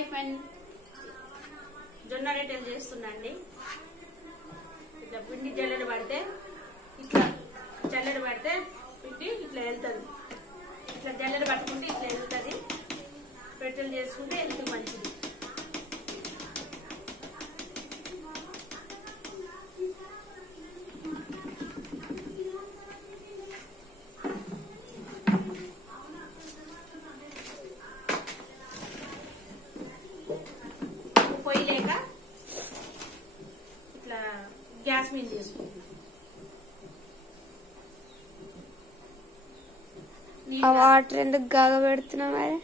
Hi friend, జొన్న రొట్టెలు చేస్తున్నాండి. ఇట్లా పిండి జల్లెడ పడితే పిండి ఇట్లా వెళ్తుంది. ఇట్లా జల్లెడ పట్టుకుంటే ఇట్లా వెళ్తుంది. రొట్టెలు చేసుకుంటే హెల్త్ మంచిది. పొయ్యి లేక ఇట్లా గ్యాస్ మీద చేసుకుంటాం. వాటర్ ఎందుకు కాగబెడుతున్నా మరి?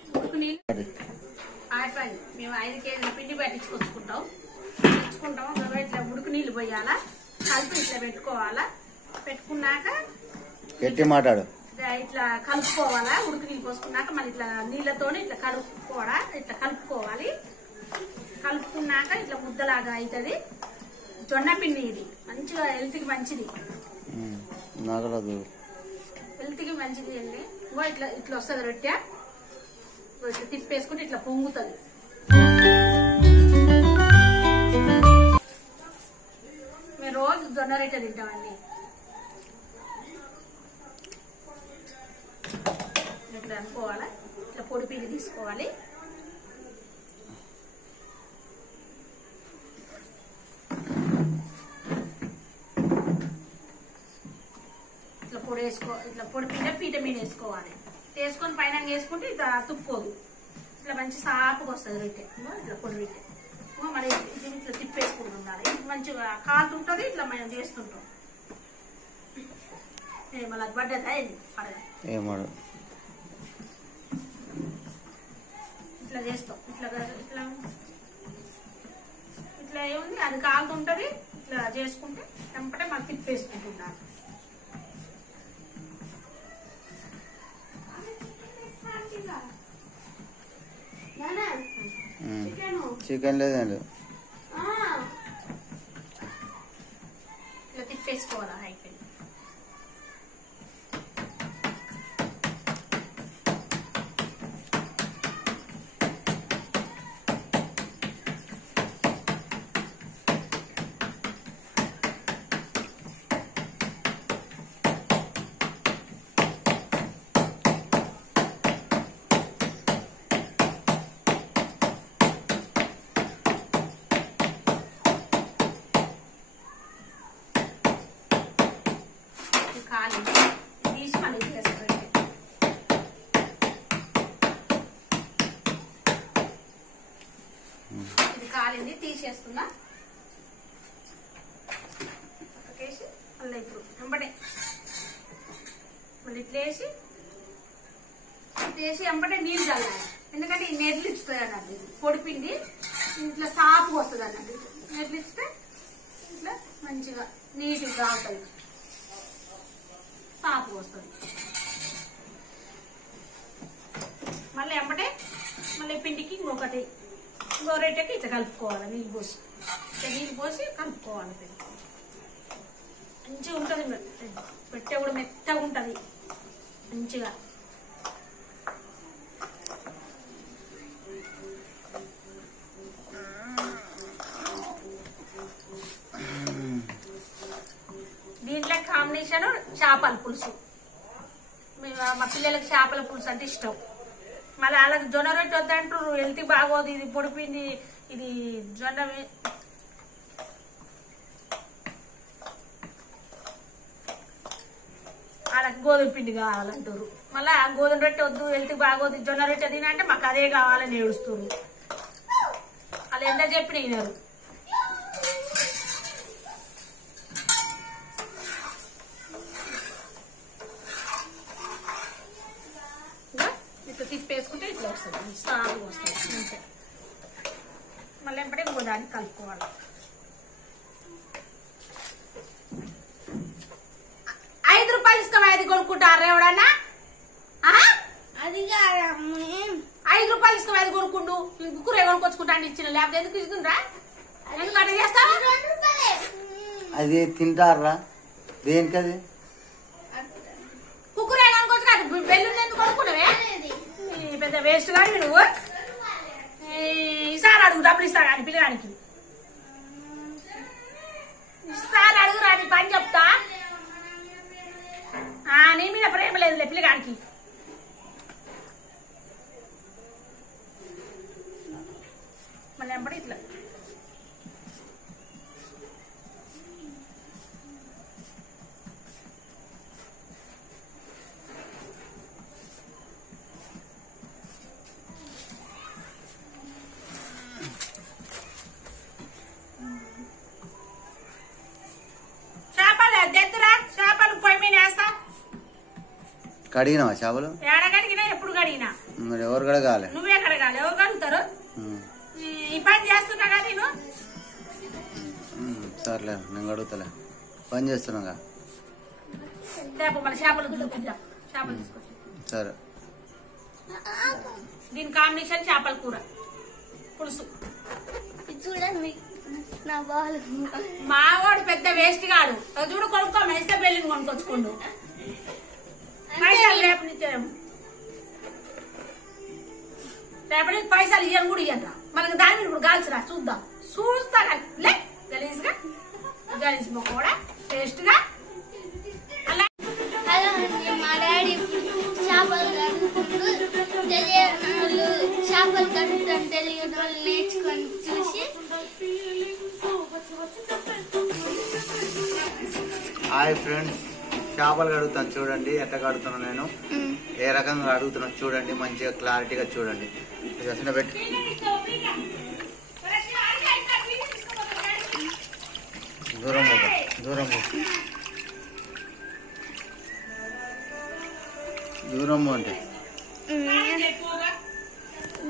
మేము 5 కేజీల పిండి పట్టించుకొచ్చుకుంటాం. ఇట్లా ఉడుకు నీళ్ళు పోయాలా, కలిపి ఇట్లా పెట్టుకోవాలా. పెట్టుకున్నాక మాట్లాడు ఇట్లా కలుపుకోవాలా. ఉడుకు నీళ్ళు పోసుకున్నాక మళ్ళీ ఇట్లా నీళ్ళతో ఇట్లా కలుపుకోవాలి. కలుపుకున్నాక ఇట్లా ముద్దలాగా అవుతుంది. జొన్న పిండి ఇది మంచిగా హెల్త్ కి మంచిది. హెల్త్ కి మంచిది అండి. ఇట్లా ఇట్లా వస్తుంది రొట్టె. ఇట్లా తిప్పేసుకుంటే ఇట్లా పొంగుతుంది. మేము రోజు జొన్న రొట్టె తింటామండి. ఇట్లా అనుకోవాలా. ఇట్లా పొడి పిండి తీసుకోవాలి. ఇట్లా పొడి పీట మీద వేసుకోవాలి. వేసుకొని పైన వేసుకుంటే ఇట్లా తుక్కోదు. ఇట్లా మంచి సాపుగా వస్తుంది రొట్టె. ఇట్లా పొడి రొట్టె మరి ఇట్లా తిప్పేసుకుంటూ ఉండాలి. మంచిగా కాలుతుంటుంది. ఇట్లా మనం చేస్తుంటాం. మళ్ళీ పడ్డదా ఇట్లా చేస్తాం. ఇట్లా ఏముంది, అది కాలుతుంటది. ఇట్లా చేసుకుంటే వెంపటే మాకు తిప్పేసుకుంటున్నారు. చికెన్ లేదండి. ఇట్లా తిప్పేసుకోవాలా. అయిపోయింది. తీసి మళ్ళీ చేసుకోండి. ఇది కాలింది, తీసేస్తున్నా. వేసి మళ్ళీ ఇప్పుడు వెంబడే మళ్ళీ ఇట్లా వేసి వెంబడే నీళ్ళు చల్లాలి. ఎందుకంటే ఈ నెట్లు ఇస్తుంది అన్నట్టు. ఇది పొడిపిండి ఇట్లా సాపుగా వస్తుంది అన్నట్టు. నెట్లు ఇస్తే ఇట్లా మంచిగా నీట్గా అవుతుంది. సాపు వస్తుంది. మళ్ళీ వెంబడే మళ్ళీ పిండికి ఇంకో రొట్టెకి ఇట్లా కలుపుకోవాలి. నీళ్ళు పోసి కలుపుకోవాలి. మంచిగా ఉంటుంది. పెట్టే కూడా మెత్తగా ఉంటుంది మంచిగా. దీంట్లో కాంబినేషన్ చేపల పులుసు. మా పిల్లలకి చేపల పులుసు అంటే ఇష్టం. మళ్ళీ వాళ్ళకి జొన్న రొట్టె వద్దంటారు. హెల్త్ బాగోదు. ఇది పొడిపిండి, ఇది జొన్న వాళ్ళకి గోధుమ పిండి కావాలంటారు. మళ్ళీ ఆ గోధుమ రొట్టె వద్దు, హెల్త్ బాగోదు, జొన్న రొట్టె తినంటే మాకు అదే కావాలని ఏడుస్తారు. వాళ్ళు ఎంత చెప్పిన వినరు. తిప్పేసుకుంటే ఇట్లా వస్తుంది. సాగు వస్తుంది అంతే. మళ్ళీ ఎంపటే ఇంకో దానికి కలుపుకోవాలి. ₹5 ఇస్తాం. 5 కొనుక్కుంటారు ఎవడన్నా? అది ₹5 ఇస్తాం. 5 కొనుక్కుండు. కూర కొనుక్కొచ్చుకుంటా ఇచ్చిన. లేకపోతే ఎందుకు ఇస్తుండ్రా? ఎందుకు అట్లా చేస్తావా? అది తింటారా? దేనికది? కుక్కర కొనుక్కొచ్చు కాదు. వెల్లుల్లి ఎందుకు కొనుక్కున్నావే? పెద్ద వేస్ట్ కాదు నువ్వు. అడుగు, డబ్బులు ఇస్తా కానీ పిల్లగానికి ఇస్తాను అడుగు రాని పని చెప్తా. నీ మీద ప్రేమ లేదులే పిల్లగానికి. మళ్ళీ ఎంపడి ఇట్లా కడిగినావా చేపలు? కడిగినా ఎప్పుడు కడిగినా. మరి ఎవరు కడగాలి? నువ్వే కడగాలి. ఎవరు కడుగుతారు? ఈ పని చేస్తున్నా కదా నేను. సర్లే నేను కడుగుతలే, పని చేస్తున్నాగా. మళ్ళీ చేపలు తీసుకొచ్చి. సరే దీని కాంబినేషన్ చేపల కూర పులుసు. చూడండి నా బాలు. మావాడు పెద్ద వేస్ట్ గాడు. చూడు కొనుక్కో మెస్తే పెళ్ళిని కొనుక్కొచ్చుకోండు. పైసలు రేపటి పైసలు ఇయ్యను కూడా ఇయ్యంట. మనకి దాని మీద ఇప్పుడు కాల్చిరా చూద్దాం. చూస్తా లే గలీజ్గా గలీజ్ కూడా టేస్ట్ గా. అలా హలో అండి, మా డాడీ చేపలు కడుగుతుండ్రు. తెలియని వాళ్ళు చేపలు కడుగుతాను తెలియని వాళ్ళు నేర్చుకొని చూసి. హాయ్ ఫ్రెండ్స్, చేపలు కడుగుతాను చూడండి. ఎట్లా కడుగుతున్నా నేను, ఏ రకంగా అడుగుతున్నా చూడండి. మంచిగా క్లారిటీగా చూడండి. ఇది పెట్టి దూరం దూరం దూరం అంటే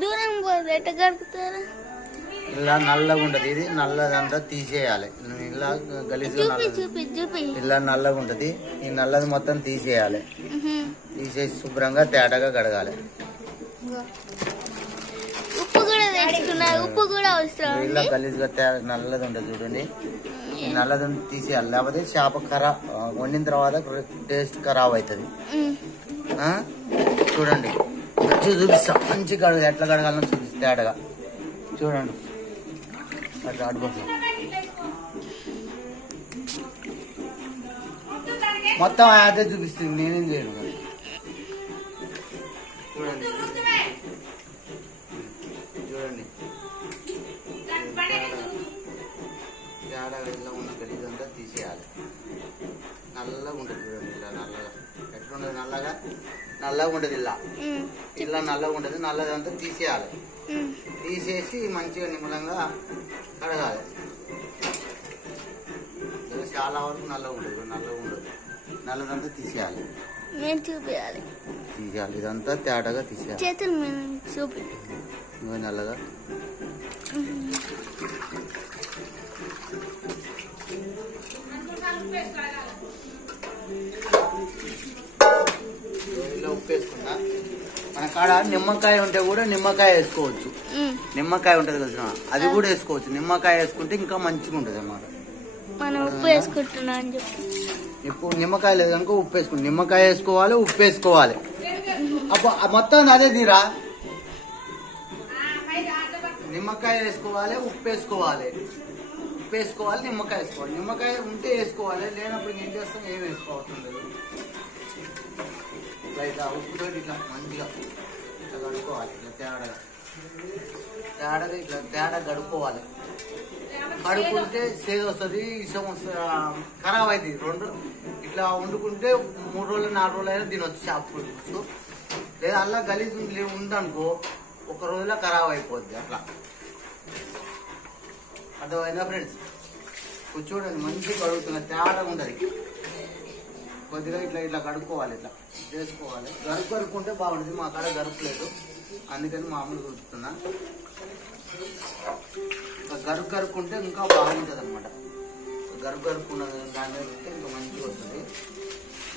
దూరం పోదు ఎట్ట కడుగుతారా? ఇలా నల్లగా ఉంటది. ఇది నల్లదంతా తీసేయాలి. ఇలా గలీజ్గా ఇలా నల్లగా ఉంటది. ఈ నల్లది మొత్తం తీసేయాలి. తీసేసి శుభ్రంగా తేటగా కడగాలి. ఉప్పు కూడా తెచ్చుకున్నా. ఉప్పు కూడా అవసరం. ఇలా గలీజ్గా నల్లది ఉంటది చూడండి. ఈ నల్లది తీసేయాలి, లేకపోతే చేప వండిన తర్వాత టేస్ట్ ఖరాబ్ అవుతుంది. చూడండి మంచిగా చూపిస్తా. మంచిగా కడగ ఎట్లా కడగాలని చూపిస్తా తేటగా చూడండి. అట్లా ఆడిపోతుంది మొత్తం అదే చూపిస్తుంది. నేనేం చేయను. చూడండి చూడండి తేటగా ఇలా ఉన్న గలీజంతా తీసేయాలి. నల్లగా ఉంటుంది చూడండి. ఇలా నల్లగా ఎట్లుండదు? నల్లగా ఉంటుంది. ఇలా నల్లగా ఉంటుంది. నల్లదంతా తీసేయాలి. తీసేసి మంచిగా నిమ్మలంగా కడగాలి. చాలా వరకు నల్లగా ఉండదు. నల్లదంతా తీసేయాలి. చూపించాలి. ఇదంతా తేటగా తీసేయాలి. చేతులు చూపి నల్లగా ఇలా ఉప్పు వేసుకున్నా. మన కాడ నిమ్మకాయ ఉంటే కూడా నిమ్మకాయ వేసుకోవచ్చు. నిమ్మకాయ ఉంటది కదా, అది కూడా వేసుకోవచ్చు. నిమ్మకాయ వేసుకుంటే ఇంకా మంచిగా ఉంటది అన్నమాట. మనం ఉప్పు వేసుకుంటున్నా అని చెప్పి ఇప్పుడు నిమ్మకాయ లేదు కనుక ఉప్పు వేసుకోండి. నిమ్మకాయ వేసుకోవాలి, ఉప్పు వేసుకోవాలి. అప్పుడు మొత్తం అదే తీరా. నిమ్మకాయ వేసుకోవాలి, ఉప్పు వేసుకోవాలి, నిమ్మకాయ వేసుకోవాలి. నిమ్మకాయ ఉంటే వేసుకోవాలి, లేనప్పుడు ఏం చేస్తాం? ఏం వేసుకోవాల్సింది. ఇట్లా ఉప్పుతో ఇట్లా మంచిగా ఇట్లా కడుక్కోవాలి. ఇట్లా తేడగా ఇట్లా తేడా గడుక్కోవాలి. కడుక్కుంటే సేద వస్తుంది, ఇష్టం వస్తుంది, ఖరాబ్ అవుతుంది. ఇట్లా వండుకుంటే 3 రోజులు 4 రోజులు అయినా తినొచ్చు చేప పులుసు. లేదా అలా గలీజ్ ఉందనుకో 1 రోజులో ఖరాబ్ అయిపోద్ది. అట్లా అర్థమైందా ఫ్రెండ్స్? చూడండి మంచిగా కడుగుతున్నా. తేడా ఉండదు. కొద్దిగా ఇట్లా కడుక్కోవాలి. ఇట్లా చేసుకోవాలి. గరుక్కుంటే బాగుంటుంది. మా కాడ గరుకులేదు, అందుకని మామూలు కలుపుతున్నా. గరుక్కుంటే ఇంకా బాగుంటుంది అనమాట. గరుక్కున్న దాని మీద ఇంకా మంచిగా వస్తుంది.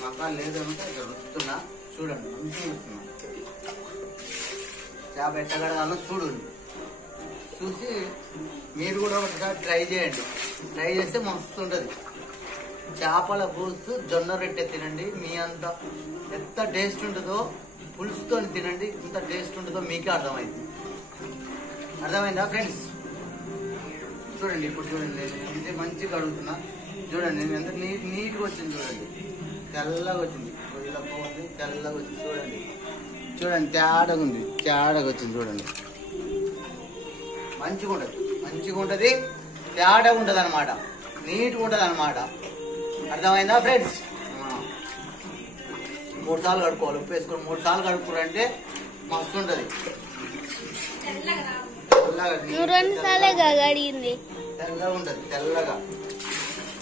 మా కాడ లేదంటే ఇక్కడ రుస్తున్నా. చూడండి మంచిగా రుస్తున్నా. చేప ఎట్టగడగాలో చూడండి. చూసి మీరు కూడా ఒకసారి ట్రై చేయండి. ట్రై చేస్తే మస్తు ఉంటుంది. చేపల పులుసు జొన్న రొట్టె తినండి. మీ అంత ఎంత టేస్ట్ ఉంటుందో పులుసుతో తినండి. ఎంత టేస్ట్ ఉంటుందో మీకే అర్థమైంది. అర్థమైందా ఫ్రెండ్స్? చూడండి ఇప్పుడు చూడండి నేను ఎంత మంచిగా కడుగుతున్నా చూడండి నేను ఎంత నీట్గా వచ్చింది చూడండి తెల్లగా వచ్చింది ఇలా పోతుంది తెల్లగా వచ్చింది చూడండి చూడండి తేడాగా వచ్చింది చూడండి మంచిగా ఉంటుంది తేడాగా ఉంటుంది అనమాట నీట్గా ఉంటుంది అనమాట అర్థమైందా ఫ్రెండ్స్ 3 సార్లు కడుక్కోవాలి ఉప్పు వేసుకొని 3 సార్లు కడుక్కోరంటే మస్తు ఉంటుంది నువ్వు 2 సార్లే కడిగింది తెల్లగా ఉంటుంది తెల్లగా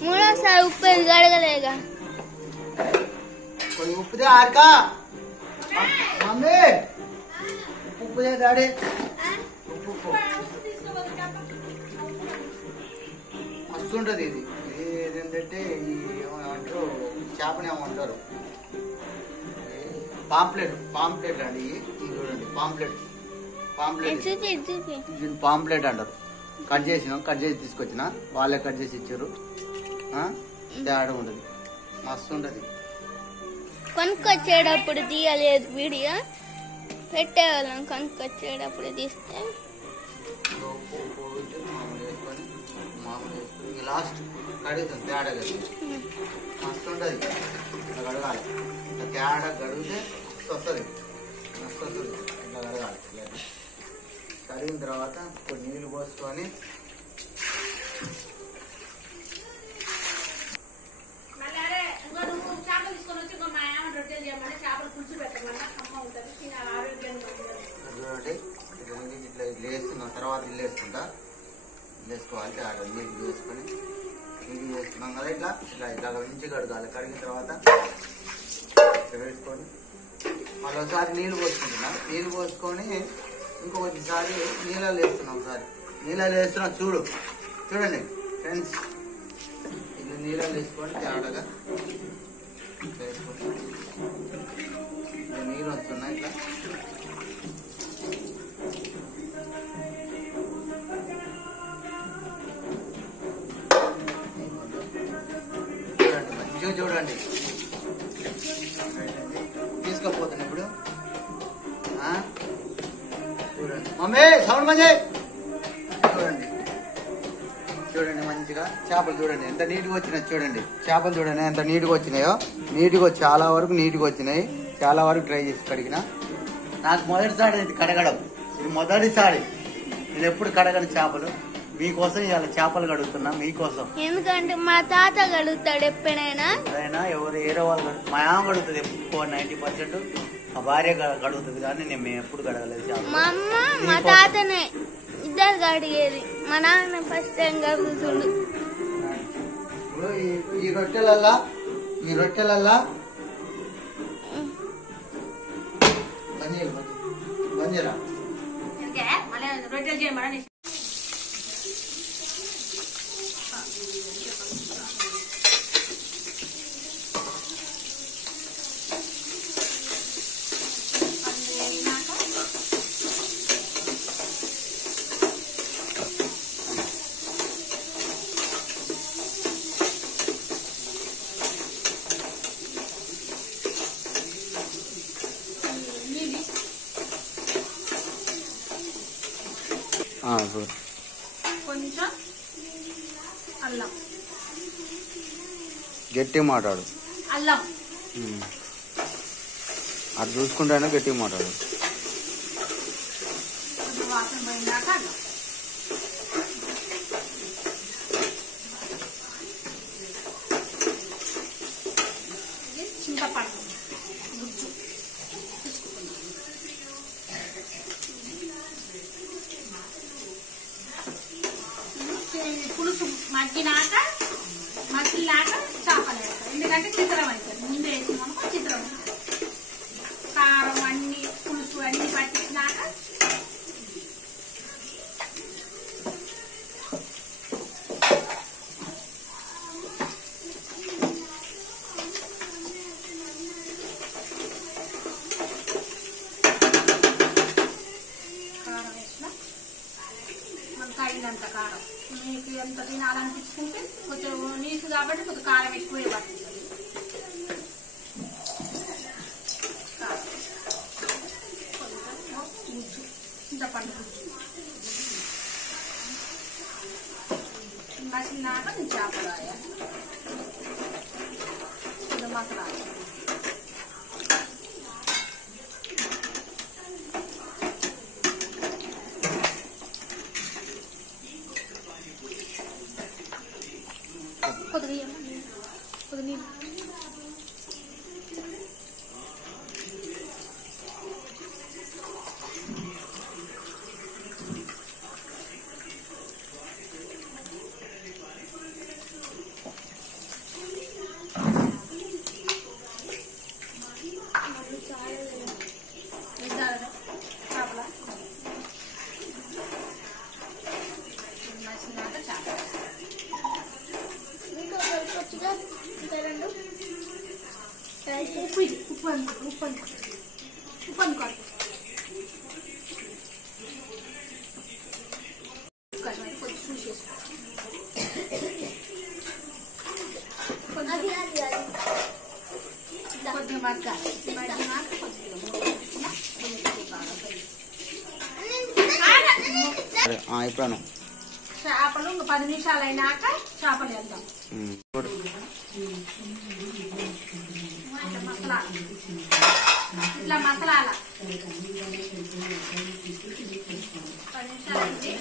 3సారి ఉప్పు వేసి కడగలేగా కొంచెం ఉప్పుదే ఆర్కా మమ్మీ ఉప్పుదే డాడీ ఉప్పు మస్తు ఉంటుంది ఇది ఏంటంటే ఈ ఏమంటారు చేపని ఏమంటారు పాంప్లెట్ అండి ఇది చూడండి పాంప్లెట్ అంటారు కట్ చేసి తీసుకొచ్చిన వాళ్ళే కట్ చేసి ఇచ్చారు తేడా ఉండదు మస్తు ఉంటుంది కొనుక్కొచ్చేటప్పుడు తీయలేదు వీడియో పెట్టేవాళ్ళం కొనుక్కొచ్చేటప్పుడు తీస్తే లాస్ట్ కడుగుతాం తేడా మస్తు ఉంటుంది కడగాలి తేడా కడిగితే వస్తుంది మస్తు వస్తుంది ఇట్లా కడగాలి కడిగిన తర్వాత కొన్ని నీళ్ళు పోసుకొని చూడండి ఇట్లా వేస్తున్న తర్వాత ఇల్లు వేసుకోవాలి నీళ్ళు వేసుకొని నీళ్ళు వేసుకున్నాం కదా ఇట్లా మంచిగా కడగాలి కడిగిన తర్వాత వేసుకొని మళ్ళీ ఒకసారి నీళ్ళు పోసుకొని ఇంకొకసారి నీళ్ళలో వేస్తున్నాం చూడండి ఫ్రెండ్స్ ఇట్లా నీళ్ళలో వేసుకొని తేడాగా వేసుకొని నీళ్ళు వస్తున్నాయి ఇట్లా చూడండి తీసుకపోతున్నా ఇప్పుడు చూడండి మమ్మీ సౌండ్ మంచి చూడండి మంచిగా చేపలు చూడండి ఎంత నీట్గా వచ్చినాయి చూడండి చేపలు చూడండి ఎంత నీట్గా వచ్చినాయో చాలా వరకు నీట్గా వచ్చినాయి చాలా వరకు ట్రై చేసి కడిగిన నాకు మొదటిసారి ఇది కడగడం ఇది మొదటిసారి నేను ఎప్పుడు కడగను చేపలు మీకోసం ఇవాళ చేపలు కడుగుతున్నా మీకోసం ఎందుకంటే మా తాత కడుగుతాడు ఎప్పుడైనా ఎవరు ఏరో వాళ్ళు మా ఆమె కడుగుతుంది ఎక్కువ 90% మా భార్య కడుగుతుంది కానీ నేను ఎప్పుడు కడగలేదు మా అమ్మ మా తాతనే ఇద్దరు కడిగేది మా నాన్న ఫస్ట్ టైం కడుగుతుండు ఇప్పుడు ఈ రొట్టెలల్లా బంజీరా రొట్టెలు చేయమని కొంచెం అల్లం గట్టి మాట్లాడు అల్లం అది చూసుకుంటానే గట్టి మాట్లాడు వాసన పోయిందాక చింతపండు గుజ్జు పులుసు మగ్గినాక చేపలు వేస్తారు ఎందుకంటే చిత్రం అవుతుంది ముందు వేసినాక చిత్రం కారం అన్ని పులుసు అన్ని పట్టించినాక కారం వేసిన మనకు తగినంత కారం మీకు ఎంత తినాలనిపించుకుంటే కొంచెం నీసు కాబట్టి కొంచెం కారం ఎక్కువ పడుతుంది చింతపండు మసిలినాక నేను చేపలు వేయాలి. కొంచెం మసాలా కొద్దిగా కొద్దిగా ఉప్పు అనుకోండి. కొంచెం చూసేసుకో. కొద్దిగా మగ్గాలి. మగ్గినాక ఇప్పుడు చేపలు 10 నిమిషాలు అయినాక చేపలు వేద్దాం. మసాలా ఇట్లా మసాలా 10 నిమిషాలు అయింది.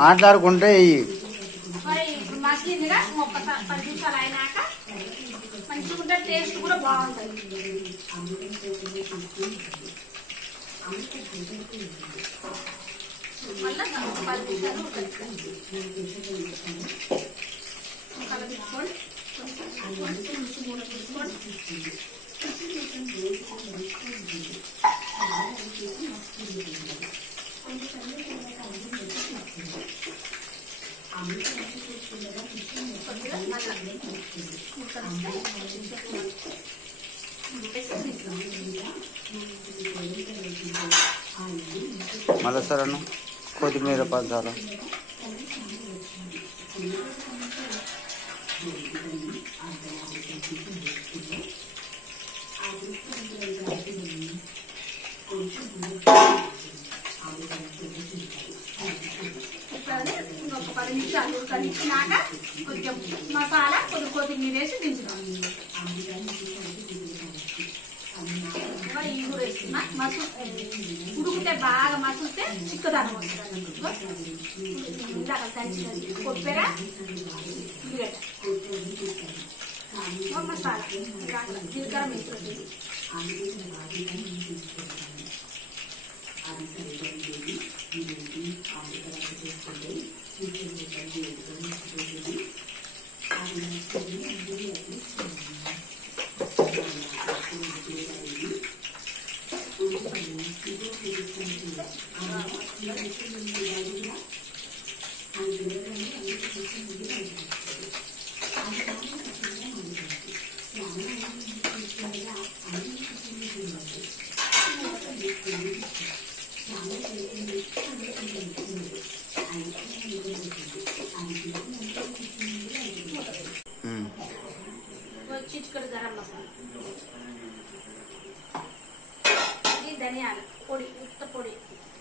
మాట్లాడుకుంటే మరి ఇప్పుడు మసిలిందిగా ఒక్కసారి 10 నిమిషాలు అయినాక మంచిగా ఉంటే టేస్ట్ కూడా బాగుంటుంది. మళ్ళీ 10 నిమిషాలు కలుపుకొని మళ్ళీ సరే కొత్తిమీర పంచాలా ఒక 10 నిమిషాలు ఉడకనిచ్చినాక కొంచెం మసాలా కొత్తిమీర వేసి దించుదాం. ఈ కూడా వేస్తున్నా. ఉడికితే బాగా మసులితే చిక్కదనం వస్తుంది. ఇందాక దంచినది కొబ్బరి ఉల్లిగడ్డ మసాలా జీలకర్ర మెంతులు చిటికెడు గరం మసాలా, ఇది ధనియాల పొడి, ఉత్త పొడి,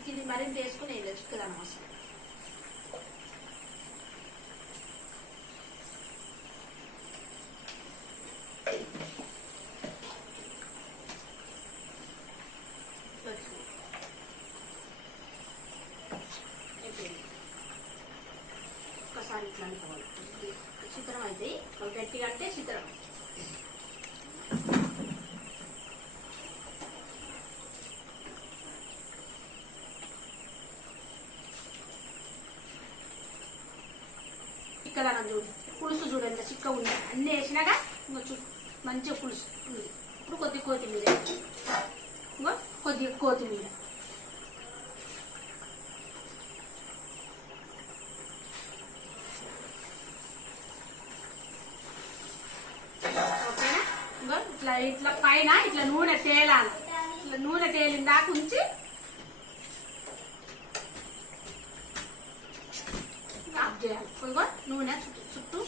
ఇది మరింత వేసుకుని వేయలేదు. చిక్కదనం మసాలా ఒకసారి ఇట్లా అనుకోవాలి. చిత్రం అయితే గట్టిగా అంటే చిత్రం చిక్కదనం చూడు. పులుసు చూడండి చిక్క ఉంది. అన్నీ వేసినాక మంచిగా పులుసు ఉంది. ఇప్పుడు కొద్దిగా కొత్తిమీర, కొద్దిగా కొత్తిమీర ఓకేనా. ఇట్లా పైన ఇట్లా నూనె తేలాలి. ఇట్లా నూనె తేలిన దాకా ఉంచి ఆఫ్ చేయాలి. కొద్దిగా నూనె చుట్టూ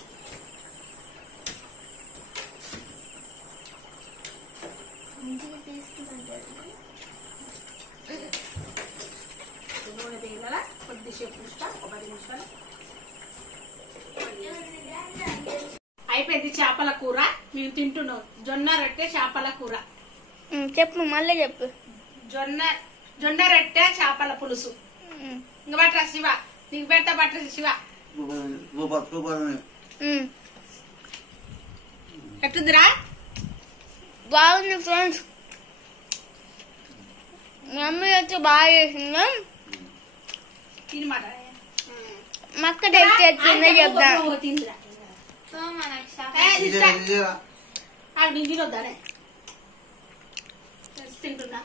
చేపల కూర మేము తింటున్నాం. జొన్న రొట్టె చేపల కూర. చెప్పు మళ్ళీ చెప్పు. జొన్న రొట్టె చేపల పులుసు. ఇంకా బట్రా శివ, నీకు పెడతా బట్ర శివ. ఎట్టుందిరా? బాగుంది ఫ్రెండ్స్. మమ్మీ అయితే బాగా చేసిందా? తినమాట మక్క టేస్ట్ వచ్చిందో చెప్దాం. తింటున్నా